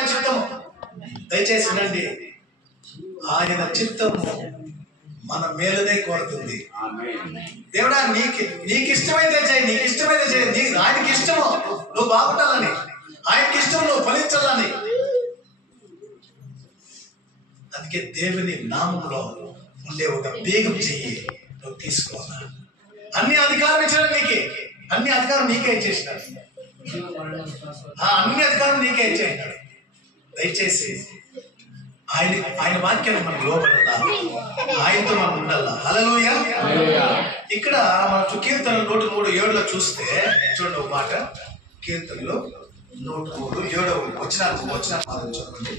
ఆయన చిత్తము. దయచేసి వినండి, ఆయన చిత్తము మన మేలునే కోరుతుంది. దేవుడా నీకు ఇష్టమైతే చేయి, నీకు ఇష్టమైతే చేయి. ఆయనకి ఇష్టము నువ్వు బాగుంటాలని, ఆయనకి ఇష్టం నువ్వు ఫలించాలని. అందుకే దేవుని నామంలో ఉండే ఒక బీగం చెయ్యి నువ్వు తీసుకోవాలి. అన్ని అధికారం ఇచ్చాడు నీకే, అన్ని అధికారం నీకే ఇచ్చేసినాడు. అన్ని అధికారం నీకే ఇచ్చేసినాడు. దయచేసి ఆయన వాక్యాన్ని మనం లోపడాలా, ఆయనతో మనం ఉండాలా. హల్లెలూయా. ఇక్కడ మనం కీర్తనలు 103:7 చూస్తే చూడండి ఒక మాట. కీర్తనలు 103:7 వచ్చిన చదవండి.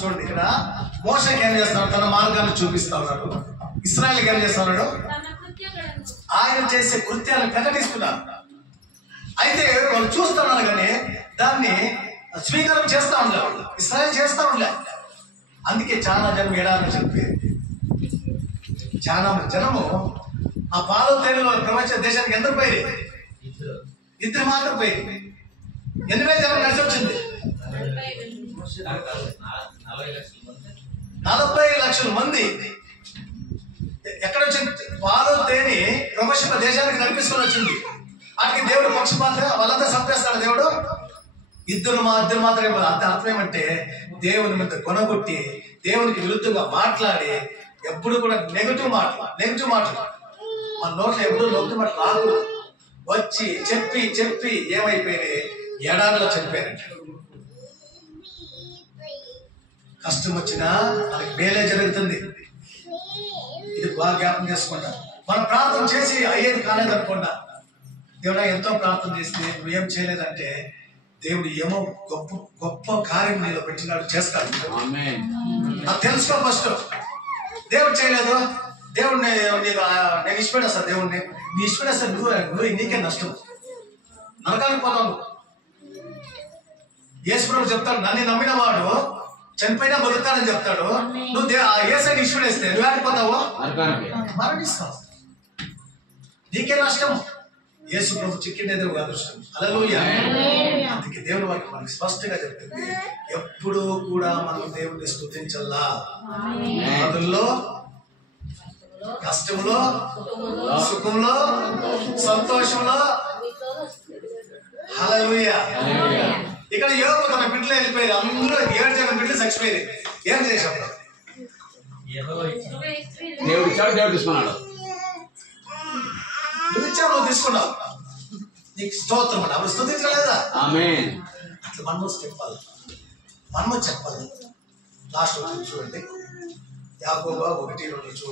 చూడండి, ఇక్కడ మోషేకి ఏం చేస్తున్నాడు? తన మార్గాన్ని చూపిస్తా ఉన్నాడు. ఇశ్రాయేలుకి ఏం చేస్తా ఉన్నాడు? ఆయన చేసే కృత్యాలను ప్రకటిస్తున్నారు. అయితే వాళ్ళు చూస్తున్నారు కానీ దాన్ని స్వీకారం చేస్తా ఉండలే. వాళ్ళు ఇశ్రాయేలు చేస్తా ఉండలే. అందుకే చాలా జనం ఏడాలని చెప్పేది. చాలా జనము ఆ పాలు తేనెలో ప్రపంచ దేశానికి ఎంత పోయి? ఇద్దరు మాత్రం పోయి. 8,000 జనం కలిసి వచ్చింది. 40 లక్షల మంది ఎక్కడ వచ్చింది? పాలు తేనె ప్రపంచ దేశానికి నడిపిస్తుని వచ్చింది. వాటికి దేవుడు పక్షపాత వాళ్ళంతా సంపేస్తాడు. దేవుడు ఇద్దరు మాత్రమే. అంత అర్థం ఏమంటే దేవుని మీద కొనగొట్టి దేవునికి విరుద్ధంగా మాట్లాడి ఎప్పుడు కూడా నెగటివ్ మాటలు మన నోట్లో ఎప్పుడు నొక్కి మాట రాదు. వచ్చి చెప్పి ఏమైపోయినాయి? ఎడారిలో చెప్పారంట. కష్టం వచ్చినా మనకి మేలే జరుగుతుంది. ఇది బాగా జ్ఞాపకం చేసుకుంటా. మనం ప్రార్థన చేసి అయ్యేది కాలేదనుకోండా, దేవుడా ఎంతో ప్రార్థన చేస్తే నువ్వేం చేయలేదంటే దేవుడు ఏమో గొప్ప కార్యం నీలో పెట్టినాడు, చేస్తాడు. నాకు తెలుసుకో. ఫస్ట్ దేవుడు చేయలేదు, దేవుడిని నేను ఇష్టపడేస్తా. దేవుడిని నీ ఇష్టపడేస్తా, నువ్వు నీకే నష్టం, నరకానికి పోతావు. యేసు ప్రభు చెప్తాడు, నన్ను నమ్మిన వాడు చనిపోయినా బతుకుతాడని చెప్తాడు. నువ్వు యేసుని ఇష్టపడేస్తే నువ్వు ఆడిపోతావు, మరణిస్తావు, నీకే నష్టం. యేసు ప్రభు చిక్కిండేది ఒక అదృష్టం. హల్లెలూయా. అందుకే దేవుని వాక్యం మనకి స్పష్టంగా చెప్తుంది, ఎప్పుడూ కూడా మనం దేవుడిని స్తుతించాలా. బాధల్లో, కష్టంలో, సుఖంలో, సంతోషంలో. హల్లెలూయా. ఇక్కడ యోబు తన బిడ్డలు వెళ్ళిపోయారు. అందరూ 7 జనం బిడ్డలు చచ్చిపోయారు. ఏం చేశాడు? దేవుడు ఇచ్చాడు, దేవుడు తీసుకున్నాడు. నువ్వు ఇచ్చావు, నువ్వు తీసుకున్నావు, నీకు స్తోత్రం అంటే అప్పుడు స్తుతించలేదా? అట్లా మనము చెప్పాలి. లాస్ట్ చూడండి, యాకోబు 1:2 చూడండి.